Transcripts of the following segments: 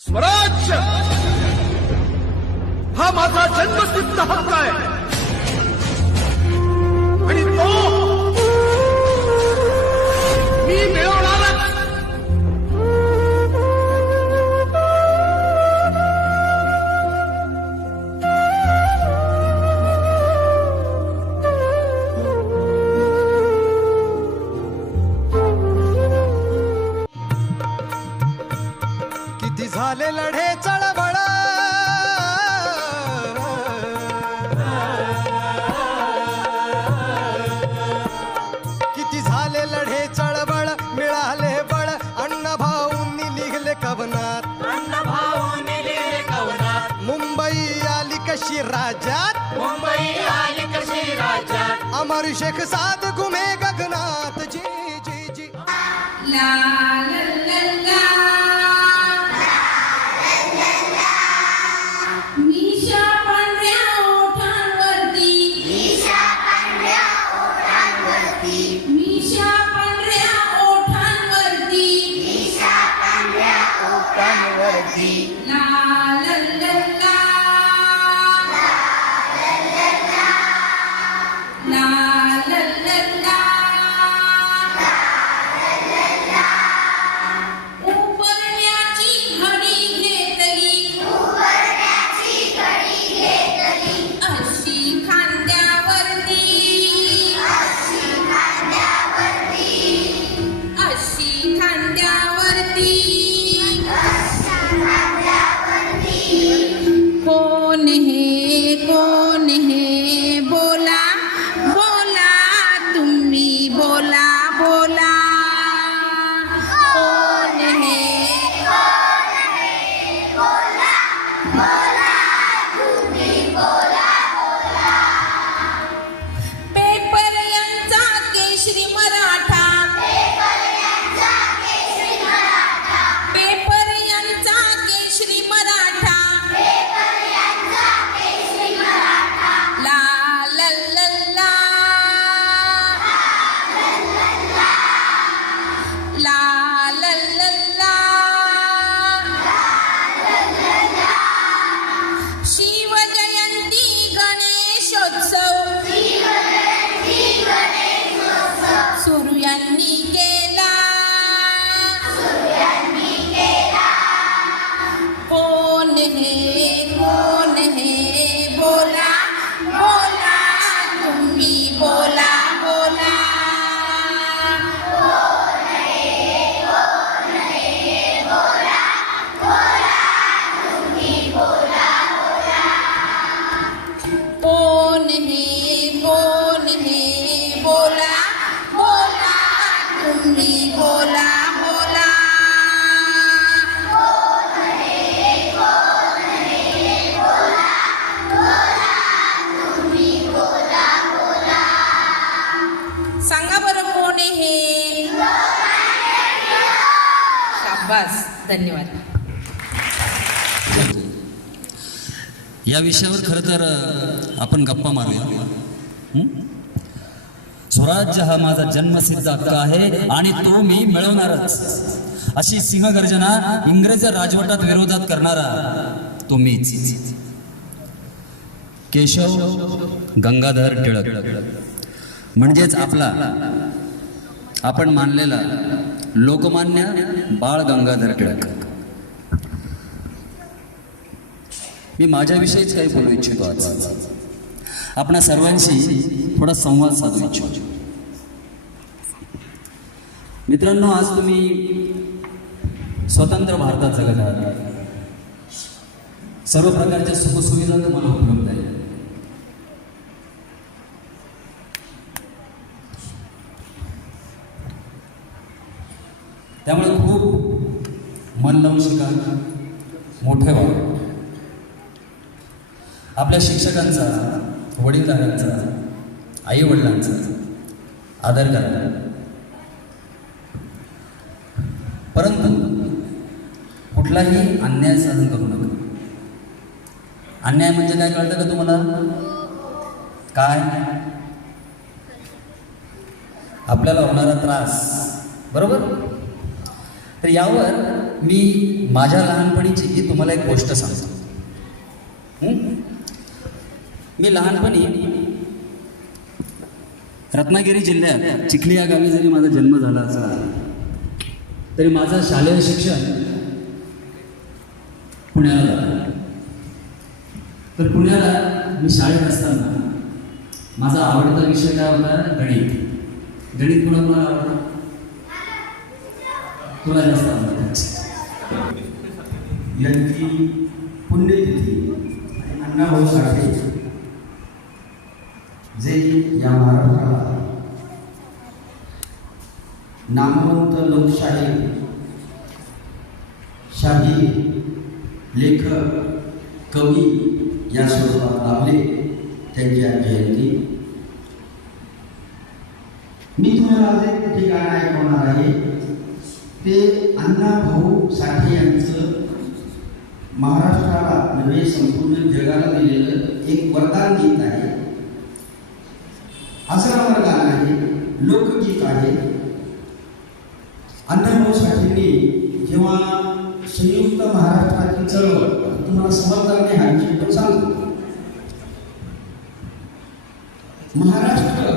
स्वराज्य! हा माझा जन्मसिद्ध हक्क आहे. आणि तो मी मिळव झाले लढे चळवळ. किती झाले लढे चळवळ मिळाले बळ. अण्णा भाऊंनी लिहिले कवनात. मुंबई आली कशी राज्यात? मुंबई आली कशी राज्यात? अमर शेख साध घुमे गगनात. जी जी जी. La शाबास. धन्यवाद. या विषयावर खरं तर आपण गप्पा मारूया. स्वराज्य हा माझा जन्मसिद्ध हक्क आहे आणि तो मी मिळवणारच. अशी सिंहगर्जना इंग्रज राजवटात विरोधात करणारा तो मीच. केशव गंगाधर टिळक. म्हणजेच आपला आपण मानलेला लोकमान्य बाळ गंगाधर टिळक. मी माझ्याविषयीच काही बोलू इच्छितो आज. आपणा सर्वांशी थोडा संवाद साधू इच्छितो. मित्रांनो आज तुम्ही स्वतंत्र भारतात जगत आहात. सर्व प्रकारच्या सुखसुविधा तुम्हाला उपलब्ध आहेत. त्यामुळे खूप मन लावून शिका. मोठे व्हा. आपल्या शिक्षकांचा वडीलधाऱ्यांचा आई वडिलांचा आदर करा. परंतु कुठलाही अन्याय सहन करू नका. अन्याय म्हणजे काय कळतं का तुम्हाला? काय? आपल्याला होणारा त्रास. बरोबर? तर यावर मी माझ्या लहानपणीची तुम्हाला एक गोष्ट सांगतो. मी लहानपणी रत्नागिरी जिल्ह्यात चिखली या गावी जरी माझा जन्म झाला असला तरी माझं शालेय शिक्षण पुण्याला झालं. तर पुण्याला मी शाळेत असताना माझा आवडता विषय काय होता? गणित. गणित कुणा कुणाला आवडतं? यांची पुण्यतिथी आणि अण्णाभाऊ साठे जे या महाराष्ट्राला नामवंत लोकशाही शाही लेखक कवी या स्वरूपात लाभले त्यांची आज जयंती. मी तुम्हाला आज एक ठिकाण ऐकवणार आहे. ते अण्णाभाऊ साठे यांचं महाराष्ट्राला नव्हे संपूर्ण जगाला दिलेलं एक वरदान गीत आहे. असं वरदान आहे लोकगीत आहे. अण्णाभाऊ साठेंनी जेव्हा संयुक्त महाराष्ट्राची चळवळ तुम्हाला समजणार नाही हा पण सांगतो? महाराष्ट्र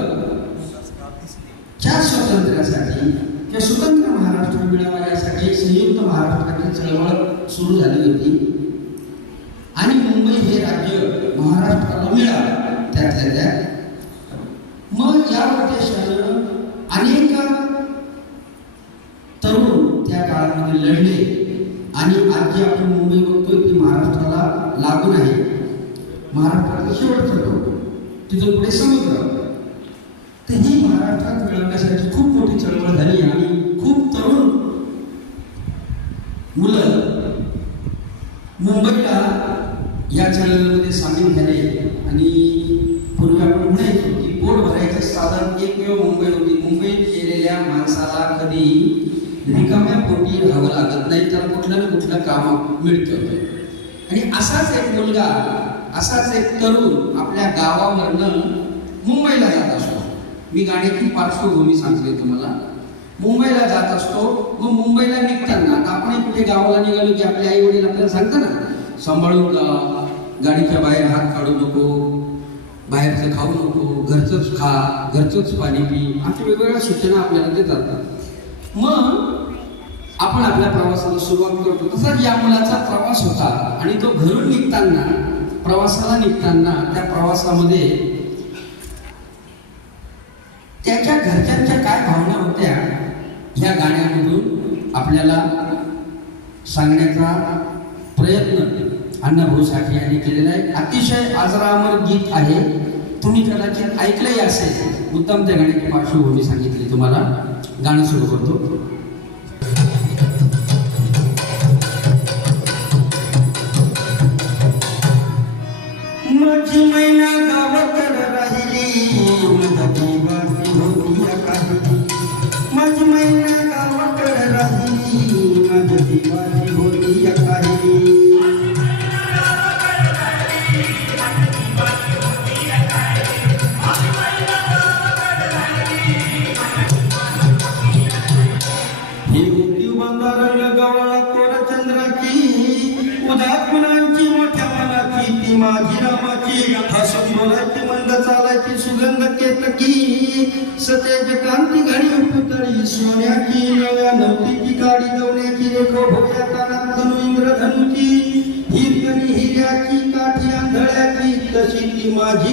च्या स्वातंत्र्यासाठी किंवा स्वतंत्र महाराष्ट्र मिळवण्यासाठी संयुक्त महाराष्ट्राची चळवळ सुरू झाली होती. आणि मुंबई हे राज्य महाराष्ट्राला मिळालं त्यातल्या त्यात मग या उद्देशानं अनेक तरुण त्या काळामध्ये लढले आणि आज जी आपण मुंबई बघतोय ती महाराष्ट्राला लागून आहे. महाराष्ट्राचा शेवटचा टोक तिथून पुढे समुद्र. तर ही महाराष्ट्रात मिळवण्यासाठी खूप मोठी चळवळ झाली आणि मुलं मुंबईला या चॅनलमध्ये सामील झाले आणि पूर्वी आपण म्हणायचो की पोट भरायचं साधन एक वेळ मुंबई होती. मुंबईत गेलेल्या माणसाला कधी रिकाम्या पोटी राहावं लागत नाही. तर कुठलं ना कुठलं काम मिळतं. आणि असाच एक मुलगा असाच एक तरुण आपल्या गावावरनं मुंबईला जात असतो. मी गाण्याची पार्श्वभूमी सांगते तुम्हाला. मुंबईला जात असतो मग मुंबईला निघताना आता आपण कुठे गावाला निघालो की आपले आई वडील आपल्याला सांगतात ना सांभाळून जा गाडीच्या बाहेर हात काढू नको बाहेरचं खाऊ नको घरचंच खा घरचंच पाणी पी. अशा वेगवेगळ्या सूचना आपल्याला देतात. मग आपण आपल्या प्रवासाला सुरुवात करतो. तसाच या मुलाचा प्रवास होता आणि तो घरून निघताना प्रवासाला निघताना त्या प्रवासामध्ये त्याच्या घरच्यांच्या काय भावना होत्या ह्या गाण्यामधून आपल्याला सांगण्याचा प्रयत्न अण्णाभाऊ साठे यांनी केलेला आहे. अतिशय आजरामर गीत आहे. तुम्ही कदाचित ऐकलंही असेल. उत्तम त्या गाण्याची पार्श्वभूमी सांगितली तुम्हाला. गाणं सुरू करतो. माझी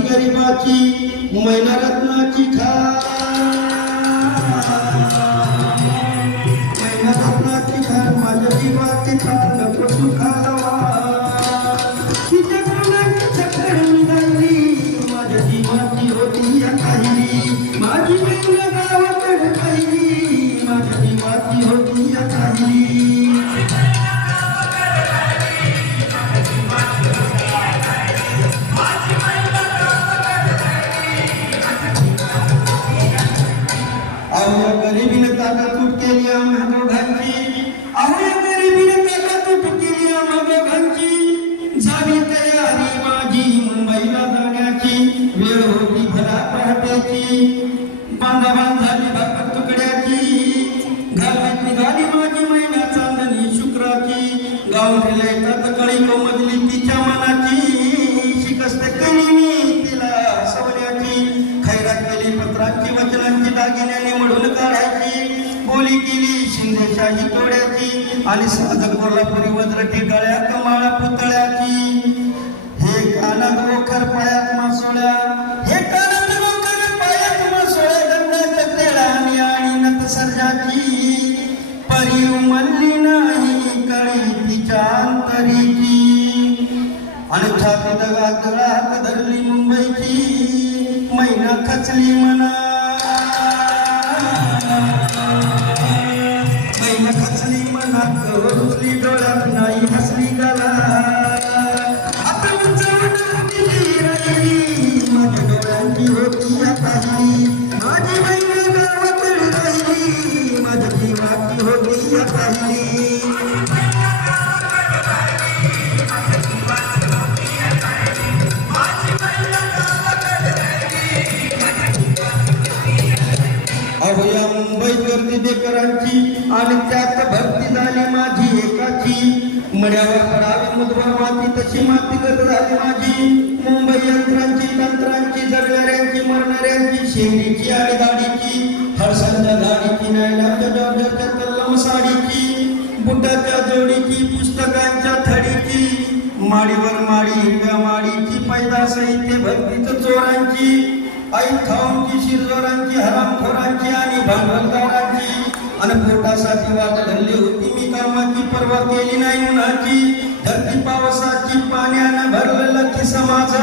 गरिबाची मैनारत्नाची खा रत्नाची खा माझ्या जीवाची खात नको सुखावा तिच्या गुणांची चक्कर निघाली माझ्या जीवाची होती या काही माझी मैना गावाकडे काही माझ्या जीवाची होती या काही वाटले येतात कळी कोमजली तिच्या मनाची शिकस्त केली मी तिला सवल्याची. खैरात केली पत्रांची वचनांची दागिन्याने म्हणून काढायची. बोली केली शिंदेशाही तोड्याची. आणि साधक कोल्हापुरी वज्रटी गळ्यात माळा पुतळ्या चांतरीची तिच्या अंतरीची. आणि छातीत धरली मुंबईची. मैना खचली मना पडावी मुद्रा माती तशी माती गत झाली माझी. मुंबई यंत्रांची तंत्रांची जगणाऱ्यांची मरणाऱ्यांची शेंडीची आणि दाढीची. हळसांच्या गाडीची नायलांच्या डॉक्टरच्या तल्लम साडीची. बुटाच्या जोडीची पुस्तकांच्या थडीची. माडीवर माडी हिरव्या माडीची पैदा साहित्य भक्तीच चोरांची. आई खाऊंची शिरजोरांची हरामखोरांची आणि भांडवलदारांची. आणि पोटासाठी वाट धरली होती मी कामाची पर्वा केली नाही उन्हाची. धरती पावसाची पाण्यानं भरलेलं की समाज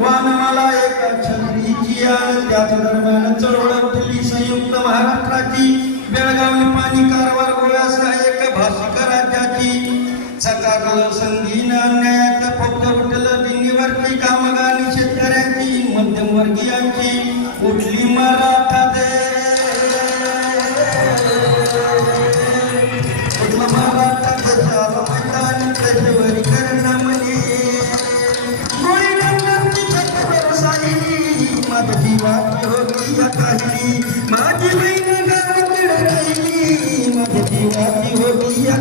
वान मला एका छत्रीची आणि त्याच दरम्यान चळवळ उठली संयुक्त महाराष्ट्राची. बेळगाव पाणी कारवार गोव्यास एक भाषिक राज्याची. सकाळला संगीन अन्यायाचं फक्त उठलं दिल्लीवरची कामगार शेतकऱ्यांची मध्यमवर्गीयांची. उठली मला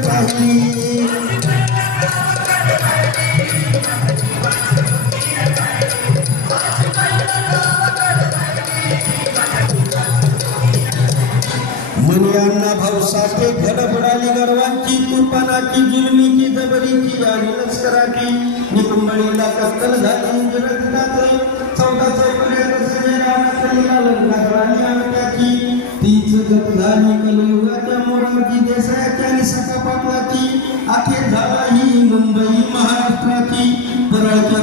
काहिली मुनियांना भाऊसाठे घडबडाली गर्वांची तुफानाची जुलमीची जबरीची आणि लष्कराची निकुंबळीला कत्तल झाली चौदा चौकड्यात सजराला लंकाराणी आणत्याची तीच गत झाली कलियुगाच्या मोराची देसायाची आणि सकापाटलाची अखेर झाला ही मुंबई महाराष्ट्राची परळच्या